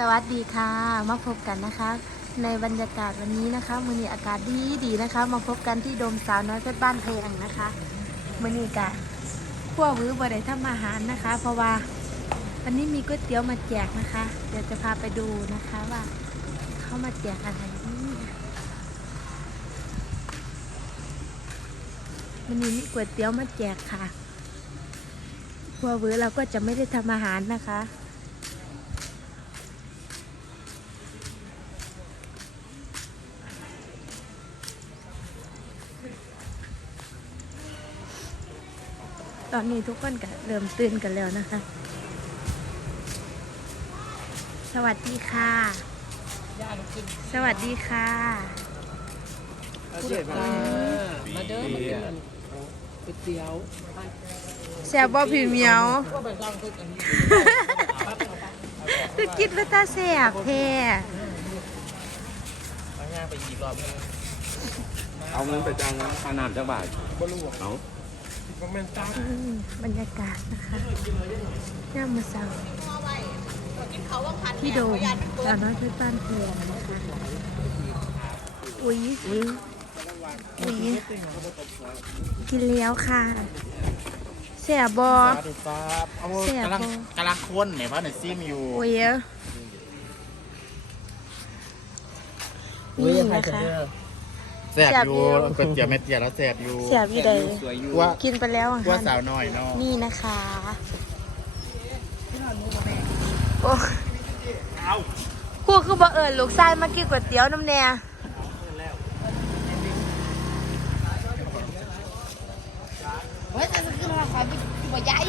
สวัสดีค่ะมาพบกันนะคะ ในบรรยากาศวันนี้นะคะมือนี้อากาศดีดีนะคะ มาพบกันที่โดมสาวน้อยเพชรบ้านเพลงนะคะมือนี้กะพวกวิวบริทำอาหารนะคะ เพราะว่าวันนี้มีก๋วยเตี๋ยวมาแจกนะคะ เดี๋ยวจะพาไปดูนะคะว่าเขามาแจกอะไรนี่วันนี้มีก๋วยเตี๋ยวมาแจกค่ะพวกวิวเราก็จะไม่ได้ทำอาหารนะคะ อนนี้ทุกคนก็เริ่มตื่นกันแล้วนะคะ สวัสดีค่ะ สวัสดีค่ะเจ็บมามาเด้อมากินก๋วยเตี๋ยวแซบบ่ผิวเหมียวก็ไปลองทุกอันนี้คือกินแล้วตาแสบแท้มาง่ายไปอีกรอบเอาเงินไปจังนะค่าน้ำจักบาทบ่รู้เอา บรรยากาศนะคะย่ามมาเสาที่โดมสาวน้อยเพชรบ้านเพลงนะคะอุ๊ยอุ๊ยอุ๊ยกินแล้วค่ะแสบบอสวัสดีครับเอาแซ่บกำลังบ่กำลังค้นเนี่ยเพราะเนี่ยซิมอยู่โอ้ยนี่นะคะ แสบอยู่ก๋วยเตี๋ยวเม็ดเดียวแล้วแสบอยู่แสบอยู่ใดว่ากินไปแล้วอะว่าสาวน้อยเนาะนี่นะคะโอ้ครู่คือบ่เอิญลูกชายมากินก๋วยเตี๋ยวน้ำแน่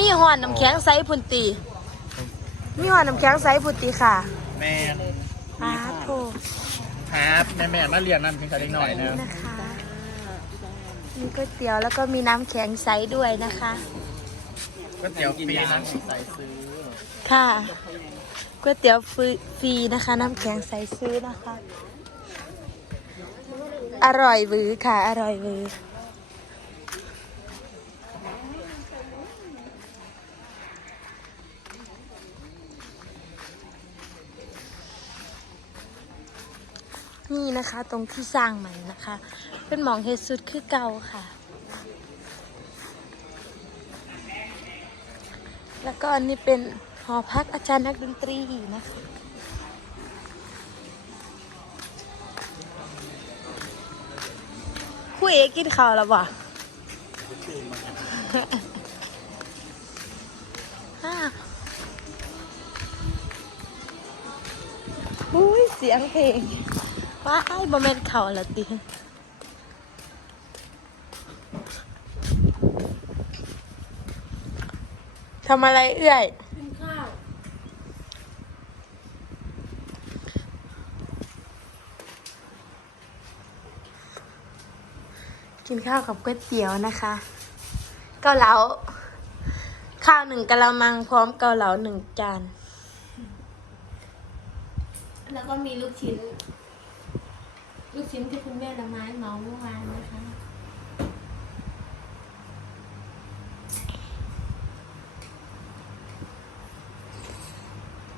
มีหอนน้ำแข็งใสพุ่นตี มีหอนน้ำแข็งใสพุ่นตีค่ะ แม่ปาโถครับ แม่แม่มาเรียนนั่นเพียงแต่เล็กน้อยนะนี่นะคะมีก๋วยเตี๋ยวแล้วก็มีน้ำแข็งใสด้วยนะคะ ก๋วยเตี๋ยวฟรีน้ำแข็งใสซื้อค่ะก๋วยเตี๋ยวฟรีฟรีนะคะ น้ำแข็งใสซื้อนะคะ อร่อยหวือค่ะ อร่อยหวือ นี่นะคะ ตรงที่สร้างใหม่นะคะ เป็นหมองเฮดสุดคือเก่าค่ะ แล้วก็อันนี้เป็นหอพักอาจารย์นักดนตรีนะคะคุยเอกินข้าวแล้วบ่อ่าอุ้ยเสียงเพลง ว้าไอ้บอมเมนเข่าละติทำอะไรเอื่อยกินข้าวกินข้าวกับก๋วยเตี๋ยวนะคะเกาเหลาข้าวหนึ่งกะละมังพร้อมเกาเหลาหนึ่งจาน แล้วก็มีลูกชิ้น ลูกชิ้นที่คุณแม่ละไม้เมาเมื่อวานนะคะ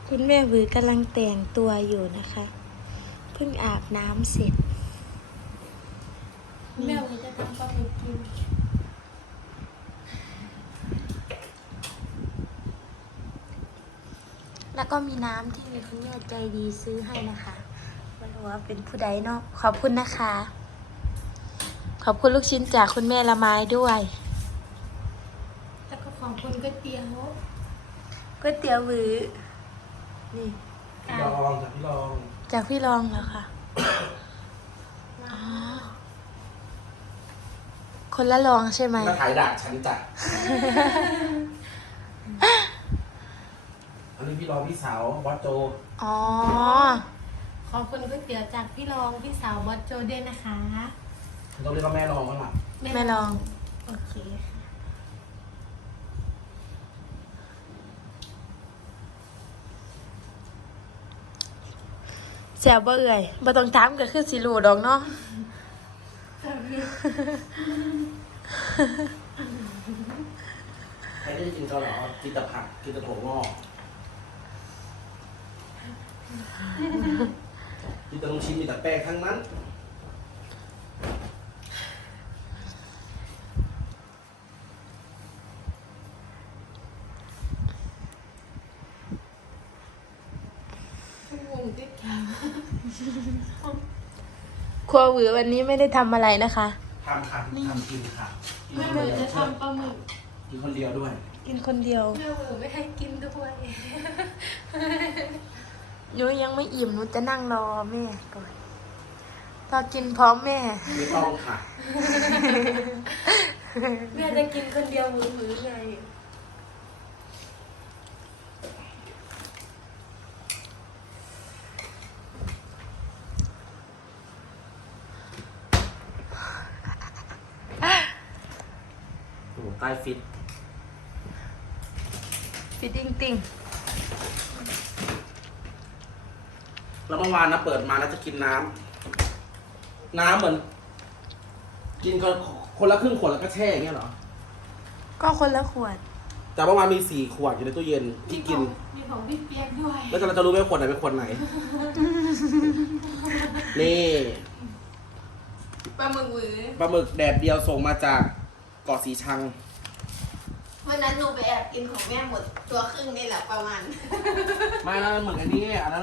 คุณแม่หวือกำลังแต่งตัวอยู่นะคะ เพิ่งอาบน้ำเสร็จ แม่วันจะทำปลาหมึกกินแล้วก็มีน้ำที่มีคุณแม่ใจดีซื้อให้นะคะไม่รู้ ว่าเป็นผู้ใดเนาะขอบคุณนะคะ ขอบคุณลูกชิ้นจากคุณแม่ละไม้ด้วย แล้วก็ของคนก๋วยเตี๋ยวก๋วยเตี๋ยวหวือนี่ลองจากพี่ลองจากพี่รองแล้วค่ะอ๋อคนละรองใช่ไหมมาขายด่างฉันจัดอันนี้พี่รองพี่สาวบอสโจ อ๋อ ขอบคุณก๋วยเตี๋ยวจากพี่รองพี่สาวบอสโจด้วยนะคะ ต้องเรียกว่าแม่รองบ้างล่ะแม่รอง โอเคค่ะแซวบ่เอื่อยบ่ต้องถามก็คือสิรู้ดอกเนาะ ใครได้กินเกาเหลากินแต่ผักกินแต่ถั่วงอก มีแต่ลงชิ้นมีแต่แป้งทั้งนั้นครัวหวือวันนี้ไม่ได้ทำอะไรนะคะ ทำค่ะทำกินค่ะแม่หนูจะทำปลาหมึกกินคนเดียวด้วย กินคนเดียวแม่หมูไม่ให้กินด้วย หนูยังไม่อิ่มหนูจะนั่งรอแม่ก่อนรอกินพร้อมแม่ ไม่ต้องค่ะ แม่จะกินคนเดียวมือมือไงโอ้โหใต้ฟิต ฟิตติ้งติ้ง แล้วเมื่อวานนะเปิดมาแล้วจะกินน้ำน้ำเหมือน กินคนคนละครึ่งขวดแล้วก็แช่อย่างเงี้ยเหรอ ก็คนละขวด แต่เมื่อวานมีสี่ขวดอยู่ในตู้เย็นที่กิน มีของพี่เปียกด้วยแล้วเราจะรู้ไหมว่าขวดไหนเป็นขวดไหน นี่ปลาหมึกหวือปลาหมึกแดดเดียวส่งมาจากเกาะสีชัง วันนั้นหนูไปแอบกินของแม่หมดตัวครึ่งนี่แหละประมาณ ไม่นะหมึกอันนี้อันนั้น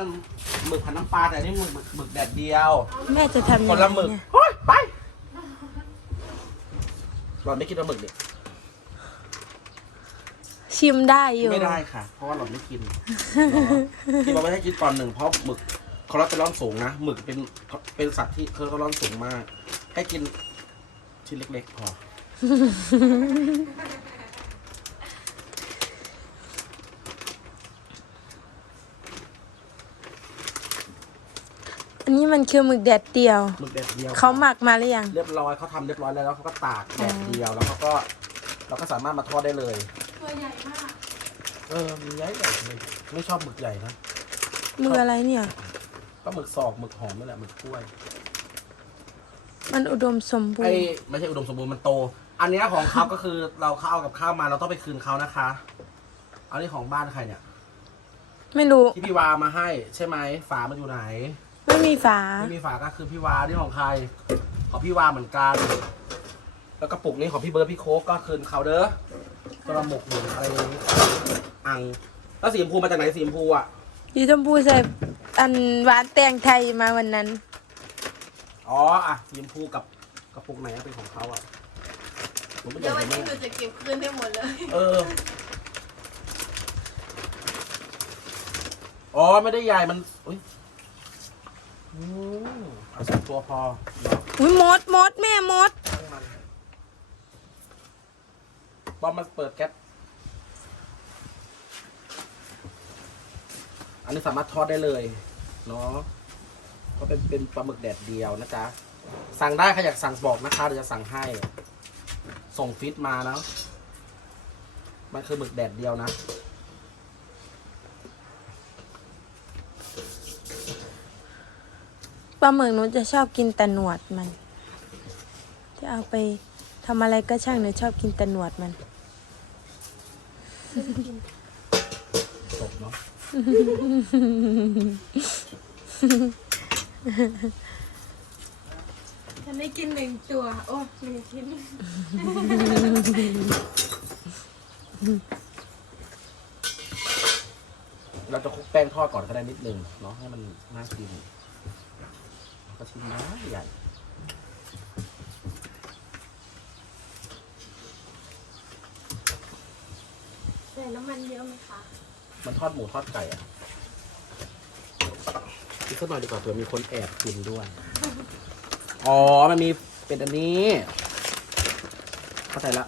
หมึกผัดน้ำปลาแต่อันนี่หมึกหมึกหมึกแดดเดียวแม่จะทำยังคนไงละหมึกเนี่ยเฮ้ยไปหล่อนไม่กินปลาหมึกดิชิมได้อยู่ ไม่ได้ค่ะ เพราะว่าหล่อนไม่กินที่บอกไม่ให้กินตอนหนึ่งเพราะหมึกคอเลสเตอรอลสูงนะหมึกเป็นเป็นสัตว์ที่คอเลสเตอรอลสูงมาก ให้กินชิ้นเล็กๆพอ อันนี้มันคือหมึกแดดเดียว หมึกแดดเดียวเขาหมักมาหรือยัง เรียบร้อยเขาทำเรียบร้อยแล้วแล้วเขาก็ตากแดดเดียวแล้วเขาก็เราก็สามารถมาทอดได้เลย ตัวใหญ่มากเออมีใหญ่ใหญ่ไม่ไม่ชอบหมึกใหญ่นะมืออะไรเนี่ย ก็หมึกศอกหมึกหอมนี่แหละหมึกกล้วยมันอุดมสมบูรไอ้ณ์ไม่ใช่อุดมสมบูรณ์มันโต อันเนี้ยของเขาก็คือเราเขาเอากับข้าวมาเราต้องไปคืนเขานะคะอันนี้ของบ้านใครเนี่ย ไม่รู้ ที่พี่วามาให้ใช่ไหมฝามันอยู่ไหนไม่มีฝา ไม่มีฝาก็คือพี่วานี่ของใคร ของพี่วาเหมือนกัน แล้วกระปุกนี้ของพี่เบิร์ดพี่โค้กก็คืนเขาเด้อกระหมกหนึ่งอะไรอย่างนี้อัง แล้วสีชมพูมาจากไหนสีชมพูอะ ยีชมพูใส่อันหวานแตงไทยมาวันนั้น อ๋ออะสีชมพูกับกระปุกไหนอะเป็นของเขาอะผมไม่เดี๋ยววันเห็นี้นหนูจะเก็บคืนได้หมดเลย เออ อ๋อไม่ได้ใหญ่มันอุ้ย อืมเอาสองตัวพอเนาะอุ้ยมดมดแม่มดช่างมันบอมมันเปิดแก๊สอันนี้สามารถทอดได้เลยเนาะก็เป็นเป็นปลาหมึกแดดเดียวนะจ๊ะ สั่งได้ใครอยากสั่งบอกนะคะเดี๋ยวจะสั่งให้ ส่งฟิตมานะมันคือหมึกแดดเดียวนะ ปลาหมึกหนูจะชอบกินแต่หนวดมัน จะเอาไปทำอะไรก็ช่างหนูชอบกินแต่หนวดมันจบเนาะฉันได้กินหนึ่งตัว โอ้หนึ่งชิ้นเราจะคลุกแป้งทอดก่อนก็ได้นิดนึงเนาะให้มันน่ากิน ก็ชิ้นน้อยใหญ่ใส่น้ำมันเยอะไหมคะ มันทอดหมูทอดไก่อะอีกสักหน่อยดีกว่าเผื่อมีคนแอบกินด้วย อ๋อ มันมีเป็นอันนี้ เข้าใจละ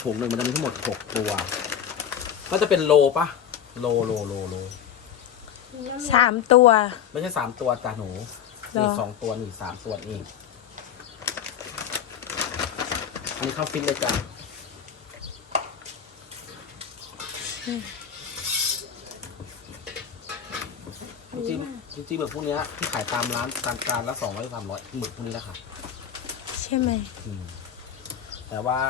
ถุงหนึ่งมันจะมีทั้งหมดหกตัว ก็จะเป็นโลปะโลโลโลโลสามตัว ไม่ใช่สามตัวจ้ะหนูหรอ นี่สองตัวนี่สามตัวนี่อันนี้เข้าฟิตเลยจ้ะจริงๆจริงๆหมึกพวกเนี้ยที่ขายตามร้านตามจานละสองร้อยสามร้อยหมึกพวกนี้แหละค่ะใช่ไหมอืมแต่ว่า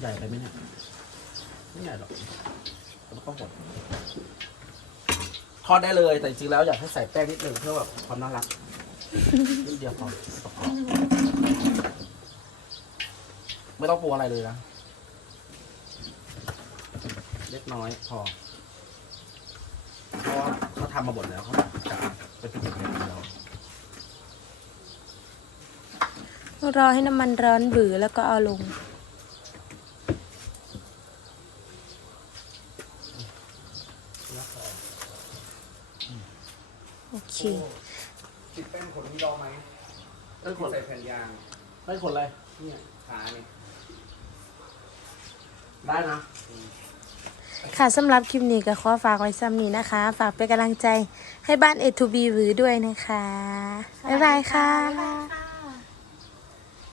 ใหญ่ไปไหมเนี่ยไม่ใหญ่หรอกแต่ก็หด ทอดได้เลย แต่จริงๆแล้วอยากให้ใส่แป้งนิดนึงเพื่อแบบความน่ารักนิดเดียวพอไม่ต้องปรุงอะไรเลยนะ เล็กน้อยพอเพราะว่าเขาทำมาหมดแล้วเขาจะไปเป็นแบบนี้แล้วรอให้น้ำมันร้อนบือแล้วก็เอาลง โอเคติดแป้งขนมีดองไหมเอ้ยขนใส่แผ่นยางไม่ขนอะไรเนี่ยขาเนี่ยได้นะ ค่ะสำหรับคลิปนี้ก็ขอฝากไว้ซ้ำนี้นะคะ ฝากเป็นกำลังใจให้บ้าน A to B หรือด้วยนะคะ บ๊ายบายค่ะ